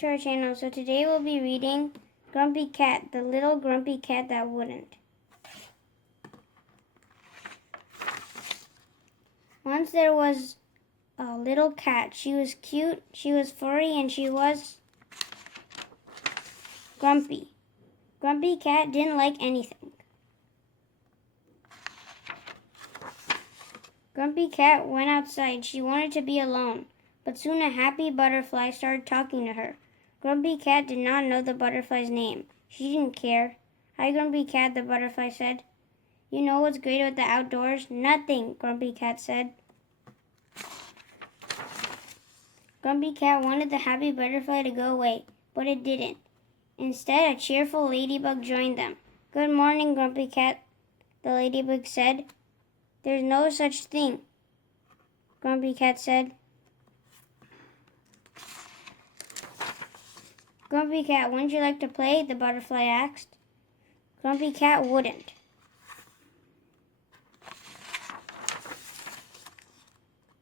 to our channel. So today we'll be reading Grumpy Cat, the little grumpy cat that wouldn't. Once there was a little cat. She was cute, she was furry, and she was grumpy. Grumpy Cat didn't like anything. Grumpy Cat went outside. She wanted to be alone. But soon a happy butterfly started talking to her. Grumpy Cat did not know the butterfly's name. She didn't care. "Hi, Grumpy Cat," the butterfly said. "You know what's great about the outdoors?" "Nothing," Grumpy Cat said. Grumpy Cat wanted the happy butterfly to go away, but it didn't. Instead, a cheerful ladybug joined them. "Good morning, Grumpy Cat," the ladybug said. "There's no such thing," Grumpy Cat said. "Grumpy Cat, wouldn't you like to play?" the butterfly asked. Grumpy Cat wouldn't.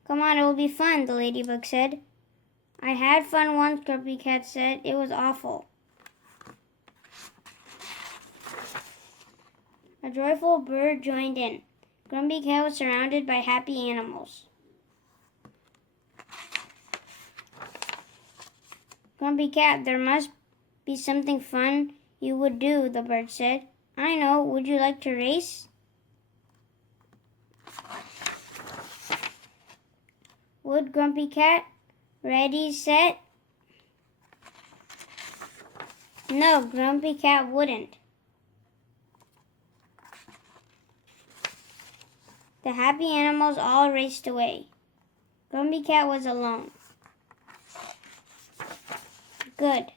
"Come on, it will be fun," the ladybug said. "I had fun once," Grumpy Cat said. "It was awful." A joyful bird joined in. Grumpy Cat was surrounded by happy animals. "Grumpy Cat, there must be something fun you would do," the bird said. "I know. Would you like to race?" "Would Grumpy Cat?" "Ready, set." No, Grumpy Cat wouldn't. The happy animals all raced away. Grumpy Cat was alone. Good.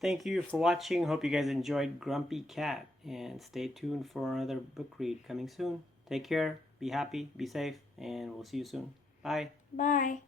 Thank you for watching. Hope you guys enjoyed Grumpy Cat. And stay tuned for another book read coming soon. Take care, be happy, be safe, and we'll see you soon. Bye. Bye.